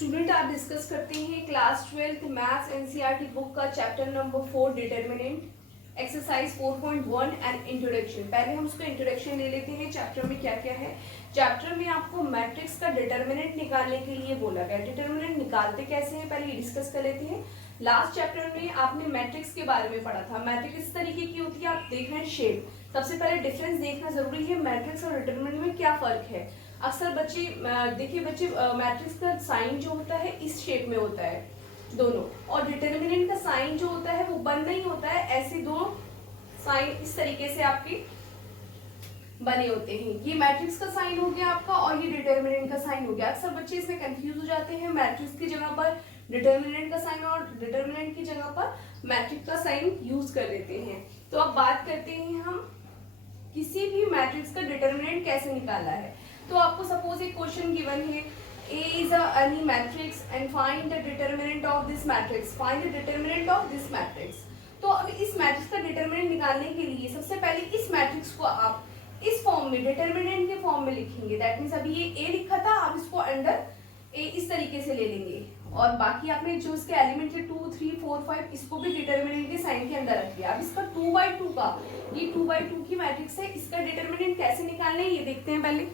Student आप discuss करते हैं class 12th maths NCERT book का chapter number 4 determinant exercise 4.1 and introduction. पहले हम उसका इंट्रोडक्शन ले लेते हैं। चैप्टर में क्या क्या है। चैप्टर में आपको मैट्रिक्स का डिटरमिनेंट निकालने के लिए बोला गया। डिटरमिनेंट निकालते कैसे हैं पहले डिस्कस कर लेते हैं। लास्ट चैप्टर में आपने मैट्रिक्स के बारे में पढ़ा था। मैट्रिक्स इस तरीके की होती है, आप देख रहे हैं शेप। सबसे पहले डिफरेंस देखना जरूरी है, मैट्रिक्स और डिटरमिनेंट में क्या फर्क है। अक्सर बच्चे देखिए बच्चे मैट्रिक्स का साइन जो होता है इस शेप में होता है दोनों, और डिटरमिनेंट का साइन जो होता है वो बंद नहीं होता है, ऐसे दो साइन इस तरीके से आपके बने होते हैं। ये मैट्रिक्स का साइन हो गया आपका और ये डिटरमिनेंट का साइन हो गया। अक्सर बच्चे इसमें कंफ्यूज हो जाते हैं, मैट्रिक्स की जगह पर डिटरमिनेंट का साइन और डिटरमिनेंट की जगह पर मैट्रिक्स का साइन यूज कर लेते हैं। तो अब बात करते हैं हम किसी भी मैट्रिक्स का डिटरमिनेंट कैसे निकाला है। तो आपको सपोज एक क्वेश्चन गिवन है, A is any matrix and find the determinant of this matrix. Find the determinant of this matrix. तो अब इस मैट्रिक्स का डिटरमिनेंट निकालने के लिए सबसे पहले इस मैट्रिक्स को आप इस फॉर्म में डिटरमिनेंट के फॉर्म में लिखेंगे। दैट मीन्स अभी ये A लिखा था, आप इसको अंडर A इस तरीके से ले लेंगे और बाकी आपने जो इसके एलिमेंट थे 2, 3, 4, 5 इसको भी डिटरमिनेंट के साइन के अंदर रख दिया। अब इसका 2/2 का ये 2/2 की मैट्रिक्स है, इसका डिटरमिनेंट कैसे निकालना है ये देखते हैं। पहले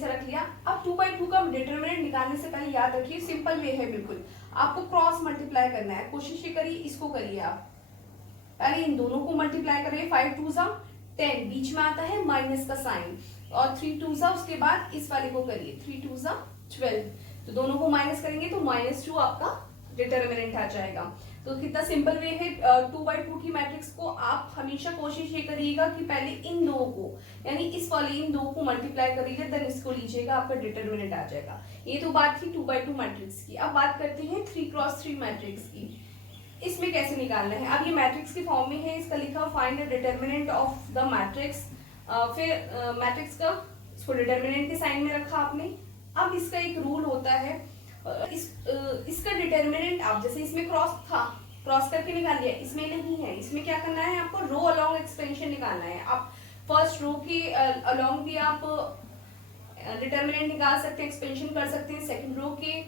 रख लिया। अब 2/2 का डिटरमिनेंट निकालने से पहले याद रखिए सिंपल वे है बिल्कुल, आपको क्रॉस मल्टीप्लाई करना है। कोशिश ये करिए इसको करिए आप, पहले इन दोनों को मल्टीप्लाई करिए। 5 2 10, बीच में आता है माइनस का साइन, और 3 2 उसके बाद इस वाले को करिए 3 2 12, तो दोनों को माइनस करेंगे तो -2 आपका डिटरमिनेंट आ जाएगा। तो कितना सिंपल वे है। 2/2 की मैट्रिक्स को आप हमेशा कोशिश ये करिएगा कि पहले इन दो को यानी इस वाले इन दो को मल्टीप्लाई करिएगा, देन इसको लीजिएगा, आपका डिटरमिनेंट आ जाएगा। ये तो बात थी 2/2 मैट्रिक्स की। अब बात करते हैं 3x3 मैट्रिक्स की। इसमें कैसे निकालना है। अब ये मैट्रिक्स के फॉर्म में है, इसका लिखा find the determinant of the matrix. फिर मैट्रिक्स का इसको डिटरमिनेंट के साइन में रखा आपने। अब इसका एक रूल होता है, इसका डिटरमिनेंट आप जैसे इसमें क्रॉस था, क्रॉस करके निकाल लिया, इसमें नहीं है। इसमें क्या करना है, आपको रो अलोंग एक्सपेंशन निकालना है। आप फर्स्ट रो के अलोंग भी आप डिटरमिनेंट निकाल सकते हैं, एक्सपेंशन कर सकते हैं। सेकंड रो के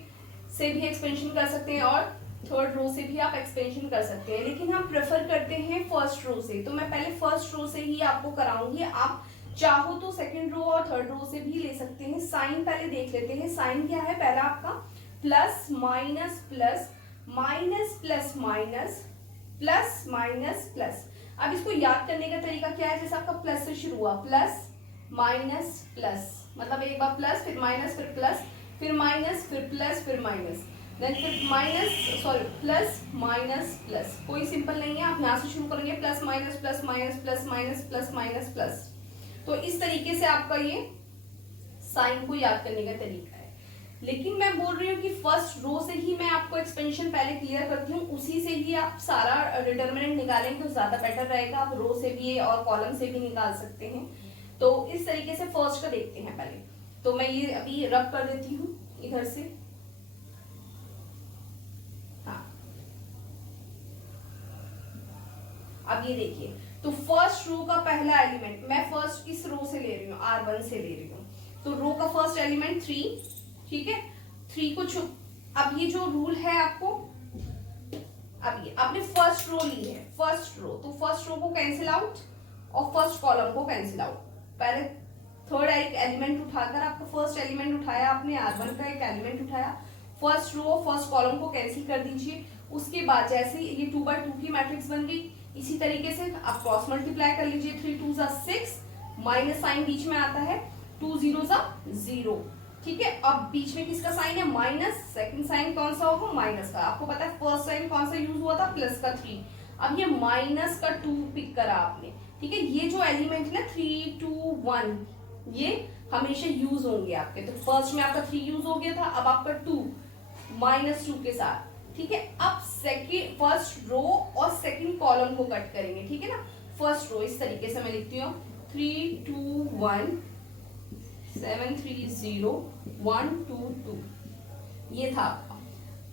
से भी एक्सपेंशन कर सकते हैं और थर्ड रो से भी आप एक्सपेंशन कर सकते हैं, लेकिन हम प्रेफर करते हैं फर्स्ट रो से। तो मैं पहले फर्स्ट रो से ही आपको कराऊंगी, आप चाहो तो सेकंड रो और थर्ड रो से भी ले सकते हैं। साइन पहले देख लेते हैं। साइन क्या है, पहला आपका plus minus plus minus plus minus plus minus plus. अब इसको याद करने का तरीका क्या है, जैसे आपका प्लस से शुरू हुआ, प्लस माइनस प्लस, मतलब एक बार प्लस फिर माइनस फिर प्लस फिर माइनस फिर प्लस फिर माइनस, देन फिर minus sorry plus minus plus. कोई सिंपल नहीं है, आप यहां से शुरू करेंगे plus minus plus minus plus minus plus minus plus. तो इस तरीके से आपका ये साइन को याद करने का तरीका है। लेकिन मैं बोल रही हूँ कि फर्स्ट रो से ही मैं आपको एक्सपेंशन पहले क्लियर करती हूँ, उसी से ही आप सारा डिटरमिनेंट निकालेंगे तो ज्यादा बेटर रहेगा। आप रो से भी और कॉलम से भी निकाल सकते हैं। तो इस तरीके से फर्स्ट का देखते हैं पहले। तो मैं ये अभी रब कर देती हूँ इधर से। हाँ, अब ये देखिए, तो फर्स्ट रो का पहला एलिमेंट मैं फर्स्ट इस रो से ले रही हूँ, R1 से ले रही हूँ। तो रो का फर्स्ट एलिमेंट 3, ठीक है। 3 को अब ये जो रूल है आपको, अब ये आपने फर्स्ट रो ली है, फर्स्ट रो, तो फर्स्ट रो को कैंसिल आउट और फर्स्ट कॉलम को कैंसिल आउट। पहले थर्ड एक एलिमेंट उठाकर, आपका फर्स्ट एलिमेंट उठाया आपने, R1 का एक एलिमेंट उठाया, फर्स्ट रो फर्स्ट कॉलम को कैंसिल कर दीजिए। उसके बाद जैसे ये 2/2 की मैट्रिक्स बन गई, इसी तरीके से आप क्रॉस मल्टीप्लाई कर लीजिए। 3 2 6, माइनस साइन बीच में आता है, 2 0 0, ठीक है। अब बीच में किसका साइन है, माइनस। सेकंड साइन कौन सा होगा, माइनस का। आपको पता है फर्स्ट साइन कौन सा यूज हुआ था, प्लस का 3। अब ये माइनस का 2 पिक करा आपने, ठीक है। ये जो एलिमेंट है ना 3 2 1, ये हमेशा यूज होंगे आपके। तो फर्स्ट में आपका 3 यूज हो गया था, अब आपका 2 -2 के साथ, ठीक है। अब सेकंड फर्स्ट रो और सेकंड कॉलम को कट करेंगे, ठीक है ना। फर्स्ट रो इस तरीके से मैं लिखती हूँ 3 2 1 7 3 0 1 2 2, ये था आपका।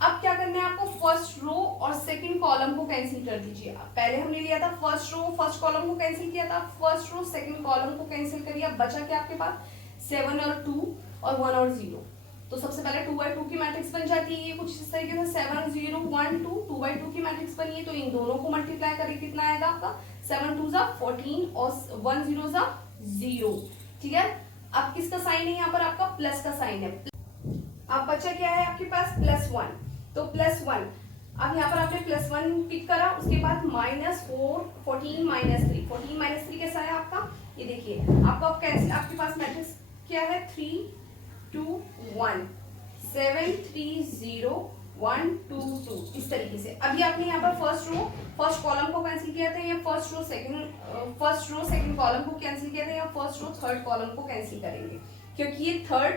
अब क्या करना है आपको, फर्स्ट रो और सेकंड कॉलम को कैंसिल कर दीजिए। पहले हमने लिया था फर्स्ट रो फर्स्ट कॉलम को कैंसिल किया था, फर्स्ट रो सेकंड कॉलम को कैंसिल करिए। अब बचा क्या आपके पास, 7 और 2 और 1 और 0। तो सबसे पहले 2/2 की मैट्रिक्स बन जाती है ये कुछ इस तरीके से 7 0 1 2 2/2 की मैट्रिक्स बनी है, तो इन दोनों को मल्टीप्लाई करें कितना आएगा आपका 7 2 जा 14 और 1 0 जा 0। ठीक है, अब किसका साइन है यहाँ पर आपका प्लस का साइन है। अब बचा क्या है आपके पास +1, तो +1 अब यहाँ पर आपने +1 पिक करा, उसके बाद -4 14 -3 14 -3 कैसा है आपका, ये देखिए आपका कैंसिल, आपके पास मैट्रिक्स क्या है 3 2 1 7 3 0 1 2 2 इस तरीके से। अभी आपने यहाँ पर फर्स्ट कॉलम को कैंसिल किया था या फर्स्ट रो सेकंड कॉलम को कैंसिल किया था या फर्स्ट रो थर्ड कॉलम को कैंसिल करेंगे, क्योंकि ये थर्ड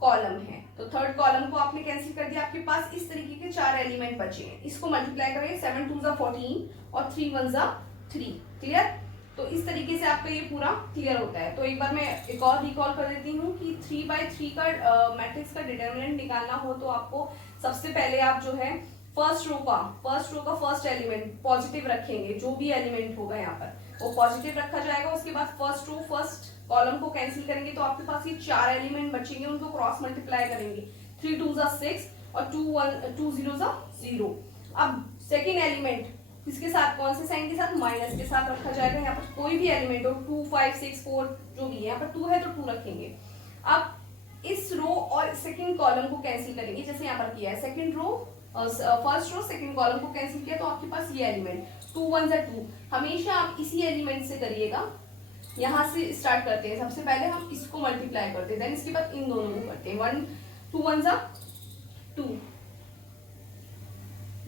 कॉलम है तो थर्ड कॉलम को आपने कैंसिल कर दिया। आपके पास इस तरीके के 4 एलिमेंट बचे हैं, इसको मल्टीप्लाई करेंगे 7 2 जा 14 और 3 1 जा 3। क्लियर, तो इस तरीके से आपका ये पूरा क्लियर होता है। तो एक बार मैं एक और रिकॉल कर देती हूँ कि 3/3 का मैट्रिक्स का डिटरमिनेंट निकालना हो तो आपको सबसे पहले आप जो है फर्स्ट रो का फर्स्ट एलिमेंट पॉजिटिव रखेंगे, जो भी एलिमेंट होगा यहाँ पर वो पॉजिटिव रखा जाएगा। उसके बाद फर्स्ट कॉलम को कैंसिल करेंगे तो आपके पास ये 4 एलिमेंट बचेंगे, उनको क्रॉस मल्टीप्लाई करेंगे 3 2 जा 6 और 2 0 जा 0। अब सेकेंड एलिमेंट किसके साथ, कौन से साइन के साथ, माइनस के साथ रखा जाएगा। यहाँ पर कोई भी एलिमेंट हो 2 5 6 4 जो भी है, यहाँ पर 2 है तो 2 रखेंगे। अब इस रो और सेकंड कॉलम को कैंसिल करेंगे, जैसे यहाँ पर किया है second row first row second column को कैंसिल किया तो आपके पास ये एलिमेंट 2 1 जा 2, हमेशा आप इसी एलिमेंट से करिएगा। यहाँ से स्टार्ट करते हैं, सबसे पहले हम इसको मल्टीप्लाई करते हैं, देन इसके बाद इन दोनों को करते हैं। 1 2 1 जा 2,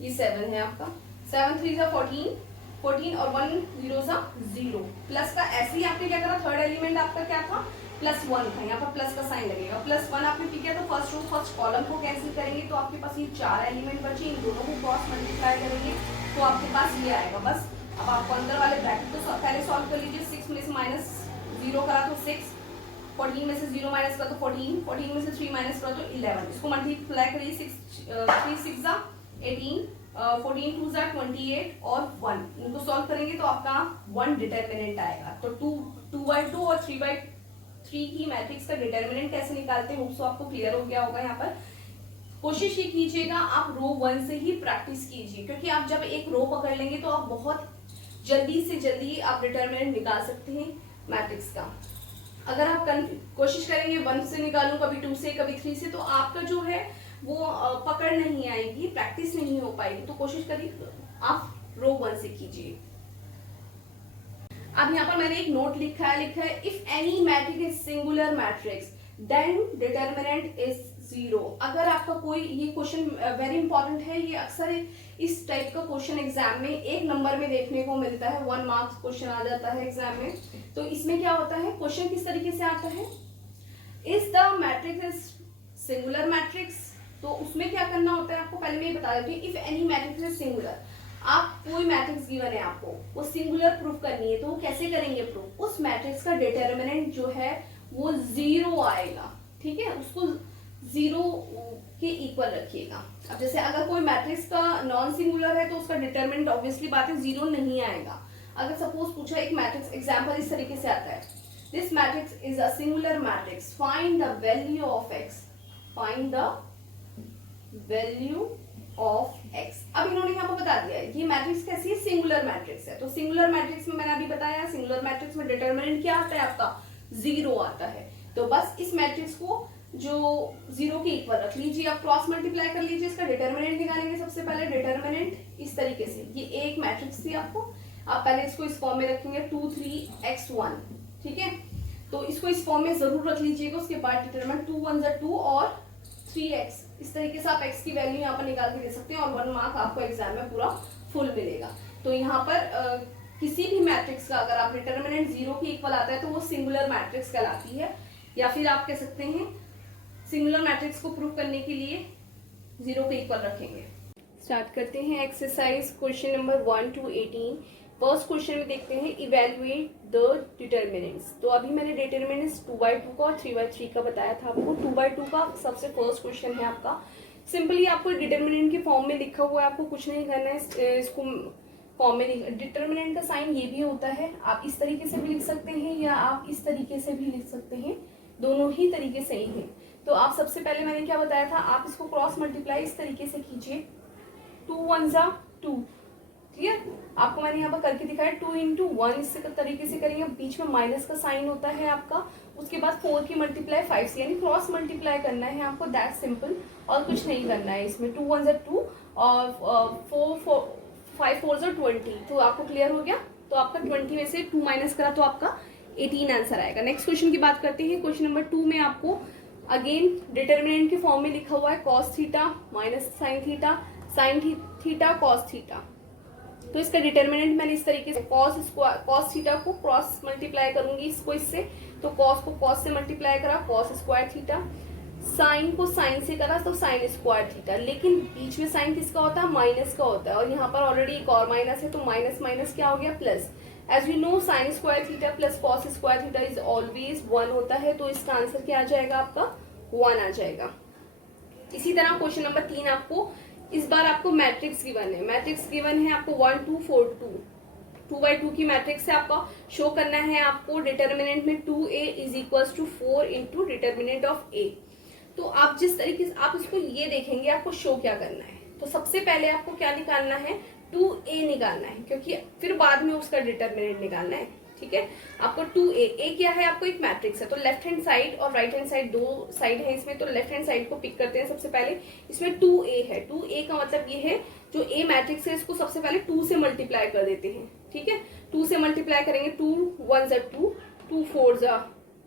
ये 7 है आपका, 7 3 जा 14 और 1 0 जा 0। प्लस का ऐसे ही आपने क्या करा, थर्ड एलिमेंट आपका क्या था +1 था, यहाँ पर प्लस का साइन लगेगा। +1 आपने ठीक है तो फर्स्ट रो फर्स्ट कॉलम को कैंसिल करेंगे तो आपके पास ये 4 एलिमेंट बचे, इन दोनों को क्रॉस मल्टीप्लाई करेंगे तो आपके पास ये आएगा। बस अब आपको अंदर वाले ब्रैकेट तो पहले सॉल्व कर लीजिए। 6 में से -0 करा तो 6, 14 में से 0 माइनस करा तो 14, 14 में से 3 माइनस करा तो 11। इसको मल्टीप्लाई करिए 3 6 जा 18, 14 2 जा 28 और 1, इनको सॉल्व करेंगे तो आपका 1 डिटरमिनेंट आएगा। तो 2/2 और 3/3 की मैट्रिक्स का डिटरमिनेंट कैसे निकालते हैं उसको आपको क्लियर हो गया होगा। यहाँ पर कोशिश ये कीजिएगा आप रो 1 से ही प्रैक्टिस कीजिए, क्योंकि आप जब एक रो पकड़ लेंगे तो आप बहुत जल्दी से जल्दी आप डिटरमिनेंट निकाल सकते हैं मैट्रिक्स का। अगर आप कोशिश करेंगे 1 से निकालूं, कभी 2 से कभी 3 से, तो आपका जो है वो पकड़ नहीं आएगी, प्रैक्टिस नहीं हो पाएगी। तो कोशिश करिए आप रो 1 से कीजिए। अब यहाँ पर मैंने एक नोट लिखा है if any matrix is singular matrix then determinant is 0। अगर आपका कोई ये क्वेश्चन वेरी इंपॉर्टेंट है, ये अक्सर इस टाइप का क्वेश्चन एग्जाम में 1 नंबर में देखने को मिलता है, 1 मार्क्स क्वेश्चन आ जाता है एग्जाम में। तो इसमें क्या होता है, क्वेश्चन किस तरीके से आता है, is the matrix is singular matrix. तो उसमें क्या करना होता है आपको, पहले मैं ये बता देती हूँ। If any matrix is singular, आप कोई मैट्रिक्स गिवन है आपको वो सिंगुलर प्रूफ करनी है, तो वो कैसे करेंगे प्रूफ, उस मैट्रिक्स का डिटरमिनेंट जो है वो 0 आएगा। ठीक है, उसको 0 के इक्वल रखिएगा। अब जैसे अगर कोई मैट्रिक्स का नॉन सिंगुलर है तो उसका डिटरमिनेंट ऑब्वियसली बात है 0 नहीं आएगा। अगर सपोज पूछा एक मैट्रिक्स एग्जांपल इस तरीके से आता है, this matrix is a singular matrix, find the value of x, find the value of x। अब इन्होंने यहाँ पर बता दिया है ये मैट्रिक्स कैसी है, सिंगुलर मैट्रिक्स है। तो सिंगुलर मैट्रिक्स में मैंने अभी बताया, सिंगुलर मैट्रिक्स में डिटरमिनेंट क्या आता है आपका 0 आता है। तो बस इस मैट्रिक्स को जो 0 के इक्वल रख लीजिए, आप क्रॉस मल्टीप्लाई कर लीजिए, इसका डिटरमिनेंट निकालेंगे। सबसे पहले डिटरमिनेंट इस तरीके से, ये एक मैट्रिक्स थी आपको, आप पहले इसको इस फॉर्म में रखेंगे 2 3 x1। ठीक है, तो इसको इस फॉर्म में जरूर रख लीजिएगा। उसके बाद डिटरमिनेंट 2 1 जा 2 और 3x, इस तरीके से आप x की वैल्यू यहाँ पर निकाल के दे सकते हैं और 1 मार्क आपको एग्जाम में पूरा फुल मिलेगा। तो यहाँ पर किसी भी मैट्रिक्स का अगर आप डिटरमिनेंट 0 के इक्वल आता है तो वो सिंगुलर मैट्रिक्स कहलाती है, या फिर आप कह सकते हैं सिंगुलर मैट्रिक्स को प्रूव करने के लिए 0 के इक्वल रखेंगे। स्टार्ट करते हैं exercise question number 1 to 18। First question में देखते हैं इवेल्युएट द डिटरमिनेंट्स। तो अभी मैंने डिटरमिनेंट्स 2/2 का और 3/3 का बताया था आपको। 2/2 का सबसे फर्स्ट क्वेश्चन है आपका, सिंपली आपको डिटरमिनेंट के फॉर्म में लिखा हुआ है, आपको कुछ नहीं करना है, इसको फॉर्म में डिटरमिनेंट का साइन ये भी होता है, आप इस तरीके से भी लिख सकते हैं या आप इस तरीके से भी लिख सकते हैं, दोनों ही तरीके सही है। तो आप सबसे पहले मैंने क्या बताया था, आप इसको क्रॉस मल्टीप्लाई इस तरीके से कीजिए, 2 1 जा 2, क्लियर। आपको मैंने यहाँ पर करके दिखाया 2 इंटू 1, इस तरीके से करेंगे, बीच में माइनस का साइन होता है आपका, उसके बाद 4 की मल्टीप्लाई 5 से, यानी क्रॉस मल्टीप्लाई करना है आपको, दैट सिंपल, और कुछ नहीं करना है इसमें। 2 1 जा 2 और 5 4 जा 20, तो आपको क्लियर हो गया। तो आपका 20 में से 2 माइनस करा तो आपका 18 आंसर आएगा। नेक्स्ट क्वेश्चन की बात करते हैं। क्वेश्चन नंबर 2 में आपको अगेन डिटर्मिनेंट के फॉर्म में लिखा हुआ है cos theta minus sine theta cos theta. तो इसका डिटर्मिनेंट मैंने इस तरीके से कॉस थीटा को क्रॉस मल्टीप्लाई करूंगी इसको इससे, तो कॉस को कॉस से मल्टीप्लाई करा कॉस स्क्वायर थीटा, साइन को साइन से करा तो साइन स्क्वायर थीटा, लेकिन बीच में साइन किसका होता है, माइनस का होता है, और यहाँ पर ऑलरेडी एक और माइनस है, तो माइनस माइनस क्या हो गया plus. As we know sine square theta plus cos square theta is always 1 होता है, तो इसका आंसर क्या आ जाएगा आपका 1 आ जाएगा। इसी तरह क्वेश्चन नंबर 3 आपको इस बार आपको मैट्रिक्स गिवन है, मैट्रिक्स गिवन है आपको 1 2 4 2, 2/2 की मैट्रिक्स से आपका शो करना है आपको डिटर्मिनेंट में 2a is equals to 4 into determinant of a। तो आप जिस तरीके से आप इसको ये देखेंगे आपको शो क्या करना है, तो सबसे पहले आपको क्या निकालना है, 2a निकालना है, क्योंकि फिर बाद में उसका डिटर्मिनेंट निकालना है, ठीक है। आपको 2a क्या है, आपको एक मैट्रिक्स है, तो लेफ्ट हैंड साइड और राइट हैंड साइड दो साइड है इसमें, तो लेफ्ट हैंड साइड को पिक करते हैं सबसे पहले। इसमें 2a है, 2a का मतलब ये है जो a मैट्रिक्स है इसको सबसे पहले 2 से मल्टीप्लाई कर देते हैं, ठीक है। 2 से मल्टीप्लाई करेंगे, 2 1 जा 2, 2 4 जा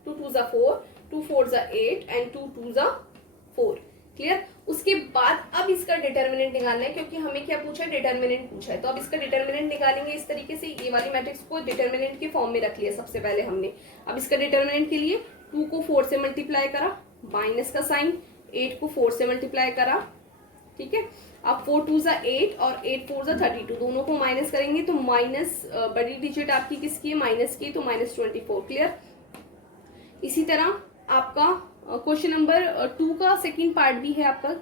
2 जा 4, 2 4 जा 8 एंड 2 2 जा 4, क्लियर। उसके बाद अब इसका डिटर्मिनेंट निकालना है, क्योंकि हमें क्या पूछा है, डिटर्मिनेंट पूछा है, तो अब इसका डिटर्मिनेंट निकालेंगे इस तरीके से। ये वाली मैट्रिक्स को डिटर्मिनेंट के फॉर्म में रख लिया सबसे पहले हमने। अब इसका डिटर्मिनेंट के लिए 2 को 4 से मल्टीप्लाई करा, माइनस का साइन, 8 को 4 से मल्टीप्लाई करा, ठीक है। अब 4 2 जा 8 और 8 4 जा 32, दोनों को माइनस करेंगे तो माइनस बड़ी डिजिट आपकी किसकी है, माइनस की, तो -24, क्लियर। इसी तरह आपका क्वेश्चन नंबर 2 का सेकंड पार्ट भी है आपका,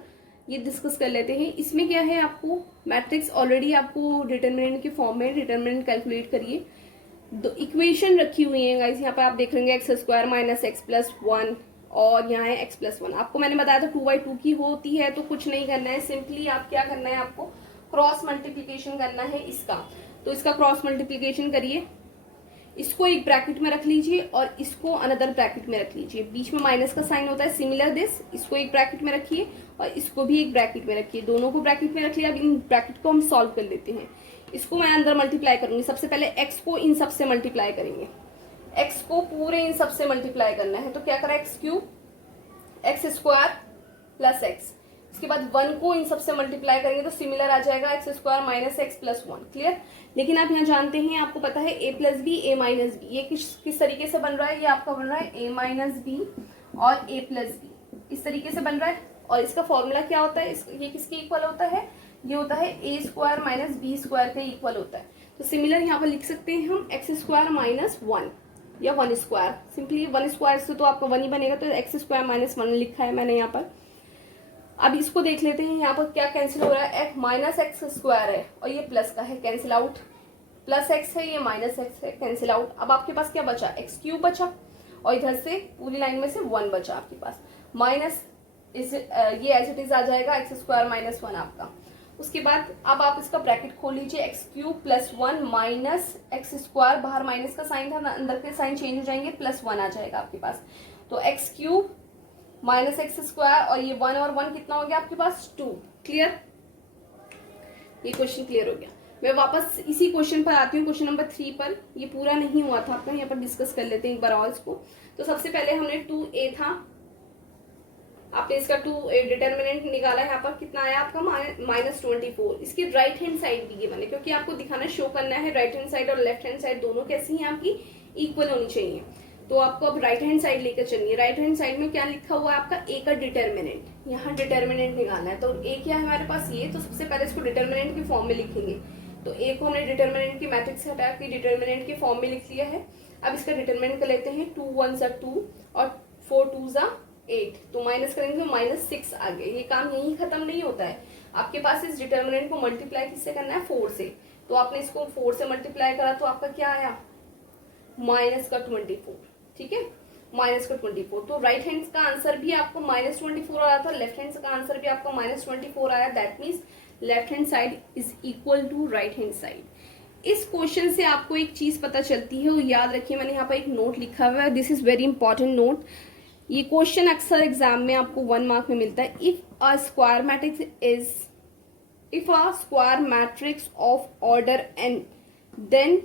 ये डिस्कस कर लेते हैं। इसमें क्या है, आपको मैट्रिक्स ऑलरेडी आपको डिटर्मिनेंट के फॉर्म में, डिटर्मिनेंट कैलकुलेट करिए। दो इक्वेशन रखी हुई है गाइस, यहाँ पे आप देख लेंगे x square minus x plus 1 और यहाँ है x प्लस 1। आपको मैंने बताया था 2/2 की होती है, तो कुछ नहीं करना है, सिंपली आप क्या करना है, आपको क्रॉस मल्टीप्लीकेशन करना है इसका। तो इसका क्रॉस मल्टीप्लीकेशन करिए, इसको एक ब्रैकेट में रख लीजिए और इसको अनदर ब्रैकेट में रख लीजिए, बीच में माइनस का साइन होता है, सिमिलर दिस, इसको एक ब्रैकेट में रखिए और इसको भी एक ब्रैकेट में रखिए, दोनों को ब्रैकेट में रख लिया। अब इन ब्रैकेट को हम सॉल्व कर लेते हैं। इसको मैं अंदर मल्टीप्लाई करूंगी, सबसे पहले x को इन सब से मल्टीप्लाई करेंगे, x को पूरे इन सब से मल्टीप्लाई करना है, तो क्या करा, x cube x square plus x, इसके बाद 1 को इन सबसे मल्टीप्लाई करेंगे तो सिमिलर आ जाएगा x square minus x plus 1, clear. लेकिन आप यहाँ जानते हैं, आपको पता है a plus B A minus B, ये किस तरीके से बन रहा है, ये आपका बन रहा है a माइनस बी और a प्लस बी, इस तरीके से बन रहा है। और इसका फॉर्मूला क्या होता है, ये किसके इक्वल होता है, ये होता है a square minus B square के इक्वल होता है। तो सिमिलर यहाँ पर लिख सकते हैं हम एक्स स्क्वायर माइनस 1 या 1 स्क्वायर, सिंपली 1 स्क्वायर से तो आपका 1 ही बनेगा, तो एक्स स्क्वायर माइनस 1 लिखा है मैंने यहाँ पर। अब इसको देख लेते हैं, यहाँ पर क्या कैंसिल हो रहा है, माइनस एक्स स्क्वायर है और ये प्लस का है, कैंसिल आउट, प्लस एक्स है, ये माइनस एक्स है, कैंसिल आउट। अब आपके पास क्या बचा, एक्स क्यूब बचा और इधर से पूरी लाइन में से 1 बचा आपके पास, माइनस ये एज इट इज आ जाएगा एक्स स्क्वायर माइनस 1 आपका। उसके बाद अब आप इसका ब्रैकेट खोल लीजिए, x cube plus 1 minus x square, बाहर माइनस का साइन था, अंदर के साइन चेंज हो जाएंगे, प्लस 1 आ जाएगा आपके पास। तो x cube minus x square और ये 1 और 1 कितना हो गया आपके पास 2, क्लियर। ये क्वेश्चन क्लियर हो गया। मैं वापस इसी क्वेश्चन पर आती हूँ, क्वेश्चन नंबर 3 पर। ये पूरा नहीं हुआ था आपका, यहाँ पर डिस्कस कर लेते हैं एक बार और इसको। तो सबसे पहले हमने 2a था, आपने इसका 2 डिटर्मिनेंट निकाला है, यहाँ पर कितना आया आपका -24। इसकी राइट हैंड साइड भी ये बने, क्योंकि आपको दिखाना शो करना है राइट हैंड साइड और लेफ्ट हैंड साइड दोनों कैसी हैं आपकी, इक्वल होनी चाहिए। तो आपको अब राइट हैंड साइड लेकर चलिए। राइट हैंड साइड में क्या लिखा हुआ है आपका, ए का डिटर्मिनेंट, यहाँ डिटर्मिनेंट निकालना है। तो ए क्या है हमारे पास, ये, तो सबसे पहले इसको डिटर्मिनेंट के फॉर्म में लिखेंगे। तो ए को हमने डिटर्मिनेंट की मैट्रिक्स से हटा के डिटर्मिनेंट के फॉर्म में लिख लिया है। अब इसका डिटर्मिनेंट कर लेते हैं, 2 1 जा 2 और 4 2 जा 8, तो माइनस करेंगे तो -6 आ गए। ये काम यही खत्म नहीं होता है, आपके पास इस डिटर्मिनेंट को मल्टीप्लाई किससे करना है, 4 से। तो आपने इसको 4 से मल्टीप्लाई करा तो आपका क्या आया, -24, ठीक है। माइनस का 24। तो राइट हैंड का आंसर भी आपको -24 आया था, लेफ्ट हैंड का आंसर भी आपका -24 आया। That means left hand side is equal to right hand side. इस क्वेश्चन से आपको एक चीज पता चलती है, वो याद रखिए, मैंने यहाँ पर एक नोट लिखा हुआ है, this is very important note. ये क्वेश्चन अक्सर एग्जाम में आपको 1 मार्क में मिलता है। If a square matrix of order n, then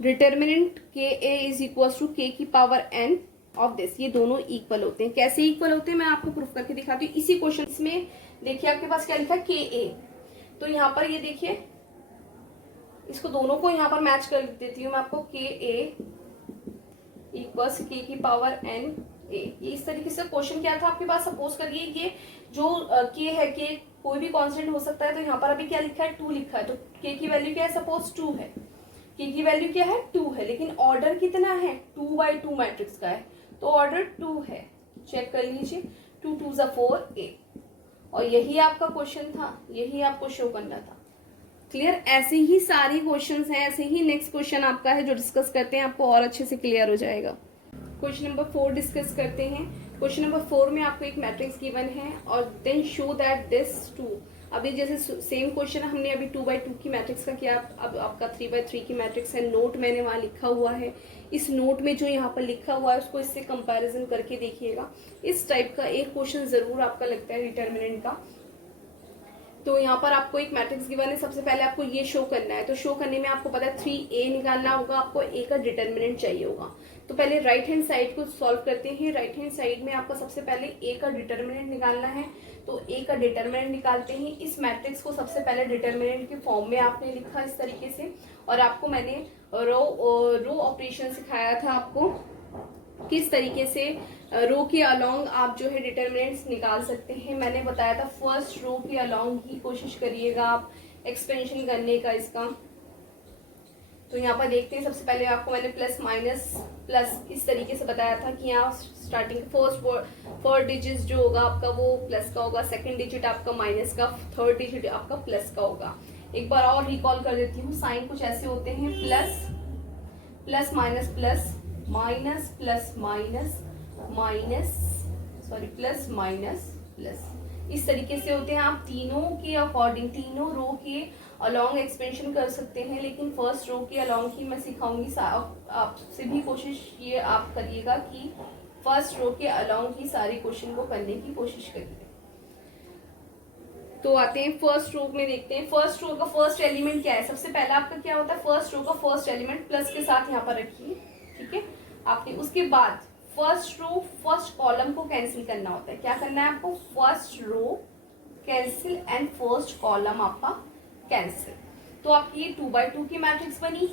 determinant के ए इज इक्वल टू के की पावर n ऑफ दिस। ये दोनों इक्वल होते हैं। कैसे इक्वल होते हैं मैं आपको प्रूफ करके दिखाती हूँ। इसी क्वेश्चन में देखिए आपके पास क्या लिखा है, के ए। तो यहाँ पर ये देखिए, इसको दोनों को यहाँ पर मैच कर देती हूँ मैं आपको। के ए इक्वल्स के की पावर n a। ये इस तरीके से क्वेश्चन क्या था आपके पास। सपोज करिए ये जो के है, के कोई भी कांस्टेंट हो सकता है। तो यहाँ पर अभी क्या लिखा है, 2 लिखा है। तो के की वैल्यू क्या है, सपोज 2 है। के की वैल्यू क्या है, 2 है, लेकिन ऑर्डर कितना है, 2x2 मैट्रिक्स का है, तो ऑर्डर 2 है। चेक कर लीजिए, 2 2 4 a। और यही आपका क्वेश्चन था, यही आपको शो करना था। क्लियर। ऐसे ही सारी क्वेश्चंस हैं, ऐसे ही नेक्स्ट क्वेश्चन आपका है जो डिस्कस करते हैं, आपको और अच्छे से क्लियर हो जाएगा। क्वेश्चन नंबर 4 डिस्कस करते हैं। क्वेश्चन नंबर 4 में आपको एक मैट्रिक्स गिवन है और देन शो दैट दिस 2। अभी जैसे सेम क्वेश्चन हमने अभी 2x2 की मैट्रिक्स का किया, अब आपका 3x3 की मैट्रिक्स है। नोट मैंने वहाँ लिखा हुआ है। इस नोट में जो यहाँ पर लिखा हुआ है उसको इससे कंपैरिजन करके देखिएगा। इस टाइप का एक क्वेश्चन जरूर आपका लगता है डिटर्मिनेंट का। तो यहाँ पर आपको एक मैट्रिक्स गिवन है, सबसे पहले आपको ये शो करना है। तो शो करने में आपको पता है 3a निकालना होगा, आपको a का डिटर्मिनेंट चाहिए होगा। तो पहले राइट हैंड साइड को सॉल्व करते हैं। राइट हैंड साइड में आपको सबसे पहले a का डिटर्मिनेंट निकालना है। तो a का डिटर्मिनेंट निकालते हैं। इस मैट्रिक्स को सबसे पहले डिटर्मिनेंट के फॉर्म में आपने लिखा इस तरीके से। और आपको मैंने रो ऑपरेशन सिखाया था आपको किस तरीके से रो के अलोंग आप जो है डिटर्मिनेंट्स निकाल सकते हैं। मैंने बताया था फर्स्ट रो के अलोंग ही कोशिश करिएगा आप एक्सपेंशन करने का इसका। तो यहाँ पर देखते हैं, सबसे पहले आपको मैंने प्लस माइनस प्लस इस तरीके से बताया था कि यहाँ स्टार्टिंग फर्स्ट डिजिट जो होगा आपका वो प्लस का होगा, सेकंड डिजिट आपका माइनस का, थर्ड डिजिट आपका प्लस का होगा। एक बार और रिकॉल कर देती हूँ। साइन कुछ ऐसे होते हैं, plus plus minus plus minus plus minus minus sorry plus minus plus, इस तरीके से होते हैं। आप तीनों के अकॉर्डिंग तीनों रो के अलोंग एक्सपेंशन कर सकते हैं, लेकिन फर्स्ट रो के अलोंग ही मैं सिखाऊंगी। आपसे भी कोशिश ये आप करिएगा कि फर्स्ट रो के अलोंग ही सारे क्वेश्चन को करने की कोशिश करिए। तो आते हैं फर्स्ट रो में, देखते हैं फर्स्ट रो का फर्स्ट एलिमेंट क्या है। सबसे पहला आपका क्या होता है, फर्स्ट रो का फर्स्ट एलिमेंट प्लस के साथ यहाँ पर रखिए, ठीक है आपने। उसके बाद फर्स्ट रो फर्स्ट कॉलम को कैंसिल करना होता है। क्या करना है आपको, first row cancel and first column आपका कैंसिल। तो आपकी ये 2x2 की मैट्रिक्स बनी।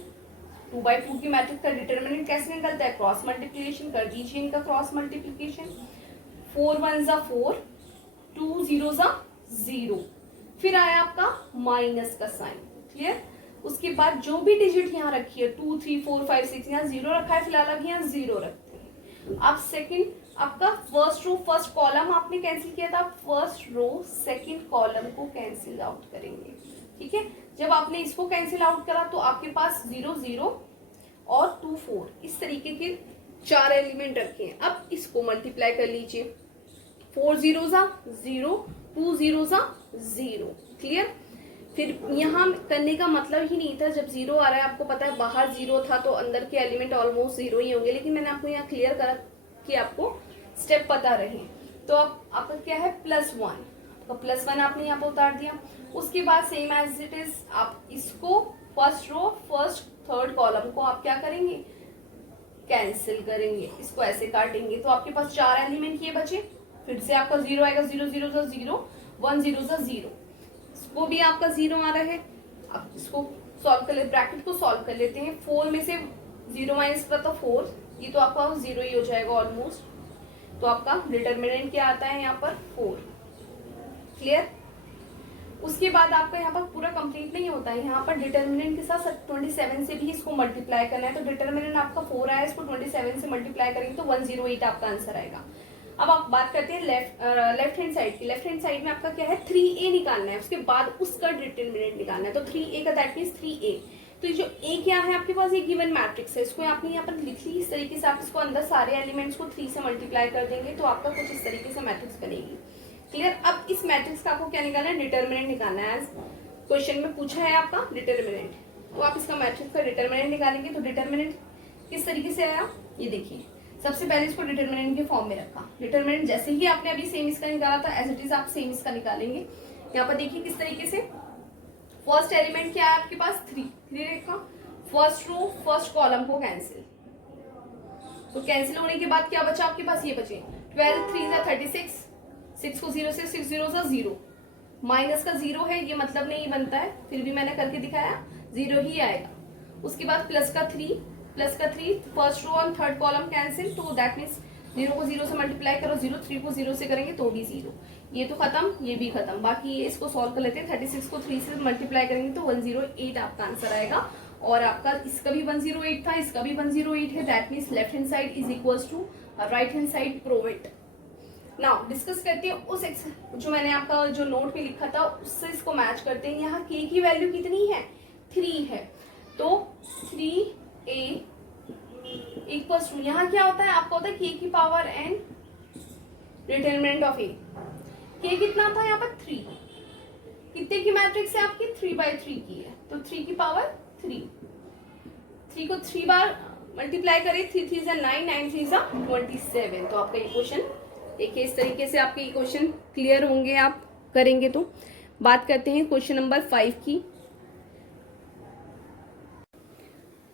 2x2 की मैट्रिक्स का डिटर्मिनेंट कैसे निकलता है, क्रॉस मल्टीप्लिकेशन कर दीजिए इनका क्रॉस मल्टीप्लिकेशन। 4 1 जा 4, 2 0 जा 0, फिर आया आपका माइनस का साइन। क्लियर। उसके बाद जो भी डिजिट यहाँ रखी है 2 3 4 5 6, यहाँ 0 रखा है फिलहाल, अभी यहाँ 0 रखते हैं। अब सेकंड आपका फर्स्ट रो फर्स्ट कॉलम आपने कैंसिल किया था, फर्स्ट रो सेकंड कॉलम को कैंसिल आउट करेंगे, ठीक है। जब आपने इसको कैंसिल आउट करा तो आपके पास 0 0 और 2 4 इस तरीके के 4 एलिमेंट रखे हैं। अब इसको मल्टीप्लाई कर लीजिए, 4 0 जा 0, 2 0 जा 0। क्लियर। फिर यहाँ करने का मतलब ही नहीं था, जब 0 आ रहा है आपको पता है बाहर 0 था तो अंदर के एलिमेंट ऑलमोस्ट 0 ही होंगे, लेकिन मैंने आपको यहाँ क्लियर करा कि आपको स्टेप पता रहे। तो अब आपका क्या है +1, तो +1 आपने यहाँ पर उतार दिया। उसके बाद सेम एज इट इज आप इसको first row first third column को आप क्या करेंगे, कैंसिल करेंगे, इसको ऐसे काटेंगे। तो आपके पास 4 एलिमेंट ये बचे। फिर से आपका 0 आएगा, 0 0 जा 0, 1 0 जा 0, इसको भी आपका 0 आ रहा है। अब इसको सॉल्व कर ले, ब्रैकेट को सॉल्व कर लेते हैं। 4 में से 0 माइनस करा तो 4, ये तो आपका 0 ही हो जाएगा ऑलमोस्ट। तो आपका डिटर्मिनेंट क्या आता है यहाँ पर 4। क्लियर। उसके बाद आपका यहाँ पर पूरा कंप्लीट नहीं होता है, यहाँ पर डिटर्मिनेंट के साथ 27 से भी इसको मल्टीप्लाई करना है। तो डिटर्मिनेंट आपका 4 आया, इसको 27 से मल्टीप्लाई करेंगे तो 108 आपका आंसर आएगा। अब आप बात करते हैं लेफ्ट हैंड साइड की। लेफ्ट हैंड साइड में आपका क्या है 3a निकालना है, उसके बाद उसका डिटर्मिनेंट निकालना है। तो 3a का दैट मीन्स 3a, तो जो ए क्या है आपके पास, ये गिवन मैट्रिक्स है, इसको आपने यहाँ पर लिख ली इस तरीके से, आप इसको अंदर सारे एलिमेंट्स को 3 से मल्टीप्लाई कर देंगे तो आपका कुछ इस तरीके से मैट्रिक्स बनेगी। क्लियर। अब इस मैट्रिक्स का आपको क्या निकालना है, डिटर्मिनेंट निकालना है। क्वेश्चन में पूछा है आपका डिटर्मिनेंट, तो आप इसका मैट्रिक्स का डिटर्मिनेंट निकालेंगे। तो डिटर्मिनेंट किस तरीके से आया, ये देखिए, सबसे पहले इसको डिटर्मिनेंट के फॉर्म में रखा। डिटर्मिनेंट जैसे ही आपने अभी सेम इसका निकाला था, एज इट इज आप सेम इसका निकालेंगे। यहाँ पर देखिए किस तरीके से, फर्स्ट एलिमेंट क्या है आपके पास 3 रखा, फर्स्ट रो फर्स्ट कॉलम को कैंसिल, तो कैंसिल होने के बाद क्या बचा आपके पास, ये बचे 12 3 36, 6 को 0 से 6 0 0, माइनस का 0 है, ये मतलब नहीं बनता है, फिर भी मैंने करके दिखाया 0 ही आएगा। उसके बाद प्लस का 3 फर्स्ट रो और थर्ड कॉलम कैंसिल, तो दैट मीन्स 0 को 0 से मल्टीप्लाई करो 0, 3 को 0 से करेंगे तो भी 0, ये तो खत्म, ये भी खत्म। बाकी ये इसको सॉल्व कर लेते हैं, 36 को 3 से मल्टीप्लाई करेंगे तो 108 आपका आंसर आएगा। और आपका इसका भी 108 था, इसका भी 108 है, that means left hand side is equals to right hand side, prove it. Now discuss करते हैं उस जो मैंने आपका जो नोट में लिखा था उससे इसको मैच करते हैं। यहाँ k की वैल्यू कितनी है, 3 है, तो 3a इक्वल्स टू, यहाँ क्या होता है आपका होता है k की power n determinant of a। k कितना था यहाँ पर 3, कितने की मैट्रिक्स है आपकी 3/3 की है, तो 3 की पावर 3 को 3 बार मल्टीप्लाई करें, 3 3 9, 9 3 27। तो आपका ये क्वेश्चन देखिए, इस तरीके से आपके ये क्वेश्चन क्लियर होंगे आप करेंगे। तो बात करते हैं क्वेश्चन नंबर 5 की।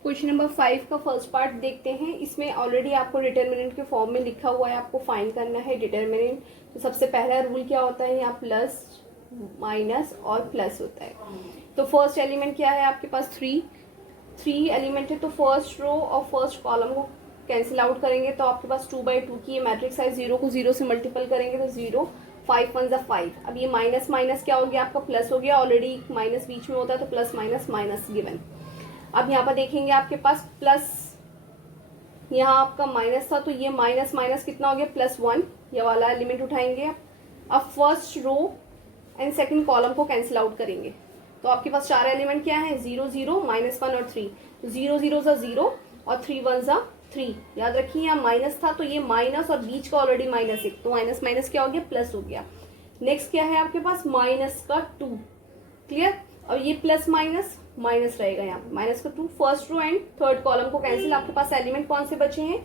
क्वेश्चन नंबर 5 का फर्स्ट पार्ट देखते हैं। इसमें ऑलरेडी आपको डिटर्मिनेंट के फॉर्म में लिखा हुआ है, आपको फाइंड करना है डिटर्मिनेंट। तो सबसे पहला रूल क्या होता है, यहाँ प्लस माइनस और प्लस होता है। तो फर्स्ट एलिमेंट क्या है आपके पास 3 एलिमेंट है, तो फर्स्ट रो और फर्स्ट कॉलम को कैंसिल आउट करेंगे तो आपके पास 2/2 की ये मैट्रिक्स है। 0 को 0 से मल्टीपल करेंगे तो 0, 5 1 जा 5। अब ये माइनस माइनस क्या हो गया आपका प्लस हो गया, ऑलरेडी माइनस बीच में होता है तो प्लस माइनस माइनस गिवन। अब यहाँ पर देखेंगे आपके पास प्लस, यहाँ आपका माइनस था तो ये माइनस माइनस कितना हो गया +1, ये वाला एलिमेंट उठाएंगे। अब first row and second column को कैंसिल आउट करेंगे तो आपके पास 4 एलिमेंट क्या है 0 0 -1 और 3, तो 0 0 जा 0 और 3 1 जा 3। याद रखिए यहाँ माइनस था तो ये माइनस और बीच का ऑलरेडी -1, तो माइनस माइनस क्या हो गया प्लस हो गया। नेक्स्ट क्या है आपके पास -2, क्लियर। और ये प्लस माइनस माइनस रहेगा, यहाँ माइनस का 2। First row and third column को कैंसिल, आपके पास एलिमेंट कौन से बचे हैं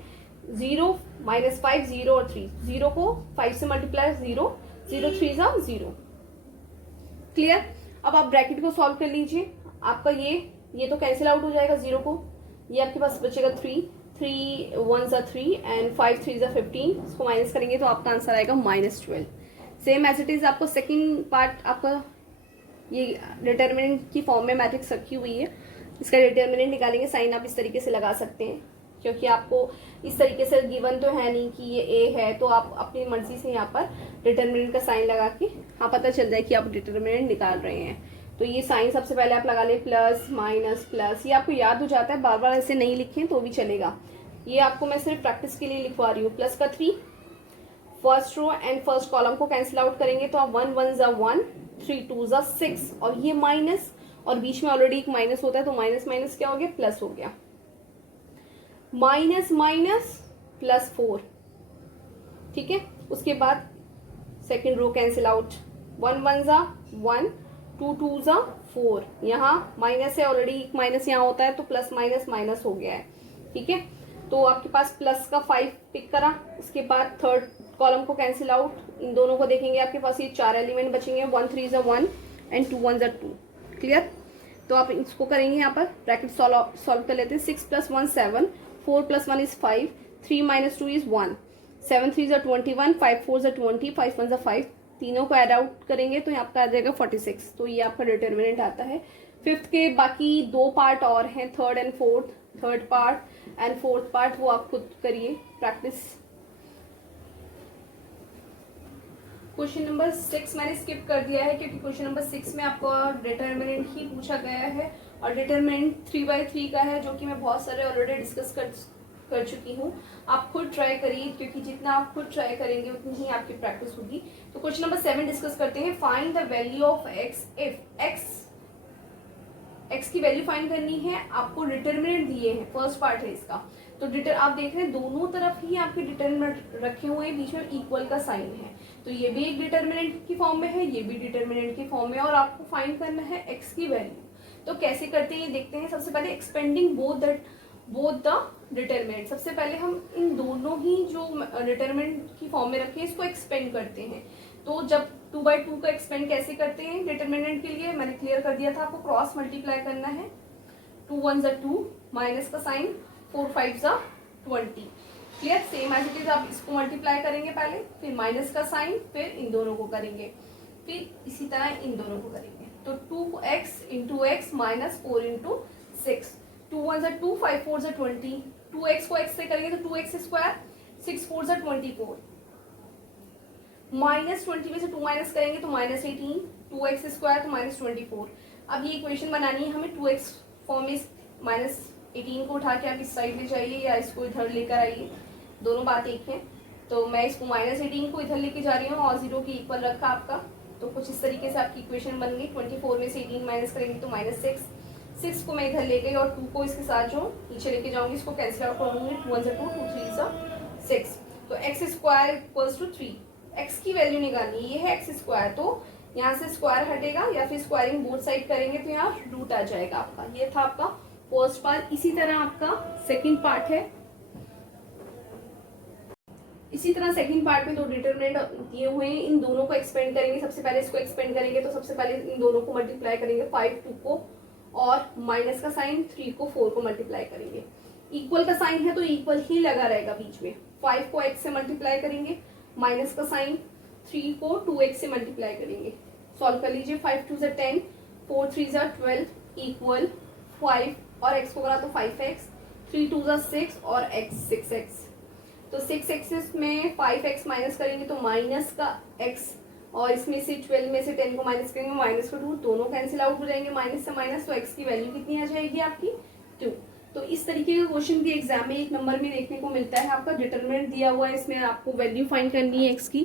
0 -5 0 और 3। 0 को 5 से मल्टीप्लाई 0 0 3 जा 0, क्लियर। अब आप ब्रैकेट को सॉल्व कर लीजिए, आपका ये तो कैंसिल आउट हो जाएगा 0 को, ये आपके पास बचेगा 3 1 जा 3 एंड 5 3 जा 15। इसको माइनस करेंगे तो आपका आंसर आएगा -12। सेम एज इट इज आपको सेकंड पार्ट आपका ये डिटर्मिनेंट की फॉर्म में मैट्रिक्स रखी हुई है, इसका डिटर्मिनेंट निकालेंगे। साइन आप इस तरीके से लगा सकते हैं क्योंकि आपको इस तरीके से गिवन तो है नहीं कि ये ए है, तो आप अपनी मर्जी से यहाँ पर डिटर्मिनेंट का साइन लगा के हाँ पता चल जाए कि आप डिटर्मिनेंट निकाल रहे हैं। तो ये साइन सबसे पहले आप लगा ले प्लस माइनस प्लस, ये आपको याद हो जाता है, बार बार ऐसे नहीं लिखें तो भी चलेगा। ये आपको मैं सिर्फ प्रैक्टिस के लिए लिखवा रही हूँ। प्लस का 3, first row and first column को कैंसिल आउट करेंगे तो आप 1 1 जा 1, 3 2 जा 6 और ये माइनस और बीच में ऑलरेडी एक माइनस होता है तो माइनस माइनस क्या हो गया प्लस हो गया, माइनस माइनस +4, ठीक है। उसके बाद सेकेंड रो कैंसिल आउट, 1 1 जा 1, 2 2 जा 4, यहाँ माइनस है ऑलरेडी, एक माइनस यहाँ होता है तो प्लस माइनस माइनस हो गया है, ठीक है। तो आपके पास प्लस का 5 पिक करा, उसके बाद थर्ड कॉलम को कैंसिल आउट, इन दोनों को देखेंगे आपके पास ये 4 एलिमेंट बचेंगे, 1 3 जा 1 एंड 2 1 जा 2, क्लियर। तो आप इसको करेंगे यहाँ पर ब्रैकेट सॉल्व कर लेते हैं। 6 + 1 7, 4 + 1 is 5, 3 - 2 is 1, 7 3 जा 21, 5 4 जा 20, 5 1 जा 5, तीनों को ऐड आउट करेंगे तो यहाँ पर आ जाएगा 46। तो ये आपका डिटर्मिनेंट आता है। फिफ्थ के बाकी 2 पार्ट और हैं, third and fourth, third part and fourth part, वो आप खुद करिए प्रैक्टिस। क्वेश्चन नंबर 6 मैंने स्किप कर दिया है क्योंकि क्वेश्चन नंबर 6 में आपको डिटर्मिनेंट ही पूछा गया है और डिटर्मिनेंट 3/3 का है, जो कि मैं बहुत सारे ऑलरेडी डिस्कस कर चुकी हूँ। आप खुद ट्राई करिए क्योंकि जितना आप खुद ट्राई करेंगे उतनी ही आपकी प्रैक्टिस होगी। तो क्वेश्चन नंबर 7 डिस्कस करते हैं। Find the value of x if x x की वैल्यू फाइंड करनी है, आपको डिटर्मिनेंट दिए हैं, फर्स्ट पार्ट है इसका। तो आप देख रहे हैं दोनों तरफ ही आपके डिटर्मिनेंट रखे हुए हैं, बीच में इक्वल का साइन है, तो ये भी एक डिटर्मिनेंट की फॉर्म में है, ये भी डिटर्मिनेंट की फॉर्म में है, और आपको फाइंड करना है एक्स की वैल्यू। तो कैसे करते हैं ये देखते हैं। सबसे पहले एक्सपेंडिंग बोथ द डिटर्मिनेंट, सबसे पहले हम इन दोनों ही जो डिटर्मिनेंट की फॉर्म में रखे हैं इसको एक्सपेंड करते हैं। तो जब 2/2 का एक्सपेंड कैसे करते हैं डिटर्मिनेंट के लिए, मैंने क्लियर कर दिया था, आपको क्रॉस मल्टीप्लाई करना है। 2 1 ज़ा 2, माइनस का साइन, 4 5 ज़ा 20। Clear, same as it is आप इसको मल्टीप्लाई करेंगे पहले, फिर माइनस का साइन, फिर इन दोनों को करेंगे, फिर इसी तरह इन दोनों को करेंगे। तो 2x into x minus 4 into 6, 2 1 ज़ा 2, 5 4 ज़ा 20, 2x को x से करेंगे तो 2x स्क्वायर, 6 4 ज़ा 24, माइनस 20 में से 2 माइनस करेंगे तो माइनस 18, 2x स्क्वायर तो माइनस 24। अब ये इक्वेशन बनानी है हमें 2x फॉर्म में, माइनस 18 को उठा के आप इस साइड ले जाइए या इसको इधर लेकर आइए, दोनों बात एक है। तो मैं इसको माइनस 18 को इधर लेके जा रही हूँ और 0 की इक्वल रखा आपका, तो कुछ इस तरीके से आपकी इक्वेशन बन गई। 24 में से 18 माइनस करेंगे तो माइनस 6 को मैं इधर ले गई और 2 को इसके साथ जो नीचे लेके जाऊंगी, इसको कैंसिल आउट करूंगी, 2 1 ज़ा 2, 2 3 ज़ा 6, तो x square equals to 3। X की वैल्यू निकालनी, ये है एक्स स्क्वायर, तो यहाँ से स्क्वायर हटेगा या फिर स्क्वायरिंग बोथ साइड करेंगे तो यहाँ रूट आ जाएगा आपका। ये था आपका फर्स्ट पार्ट। इसी तरह आपका सेकंड पार्ट है, इसी तरह सेकंड पार्ट में दो डिटरमिनेंट दिए हुए हैं, इन दोनों को एक्सपेंड करेंगे। सबसे पहले इसको एक्सपेंड करेंगे तो सबसे पहले इन दोनों को मल्टीप्लाई करेंगे, 5 2 को, और माइनस का साइन 3 को 4 को मल्टीप्लाई करेंगे। इक्वल का साइन है तो इक्वल ही लगा रहेगा बीच में। 5 को x से मल्टीप्लाई करेंगे, माइनस का साइन, 3 को 2x से मल्टीप्लाई करेंगे। सॉल्व कर लीजिए, 5 2 ज़ा 10, 4 3 ज़ा 12 इक्वल 5, और x को करा तो 5x, 3 2 ज़ा 6 और x 6x। तो 6x में 5x माइनस करेंगे तो माइनस का x, और इसमें से 12 में से 10 को माइनस करेंगे, माइनस का 2, दोनों कैंसिल आउट हो जाएंगे माइनस से माइनस, तो x की वैल्यू कितनी आ जाएगी आपकी 2। तो इस तरीके का क्वेश्चन भी एग्जाम में 1 नंबर में देखने को मिलता है। आपका डिटरमिनेंट दिया हुआ है, इसमें आपको वैल्यू फाइंड करनी है x की।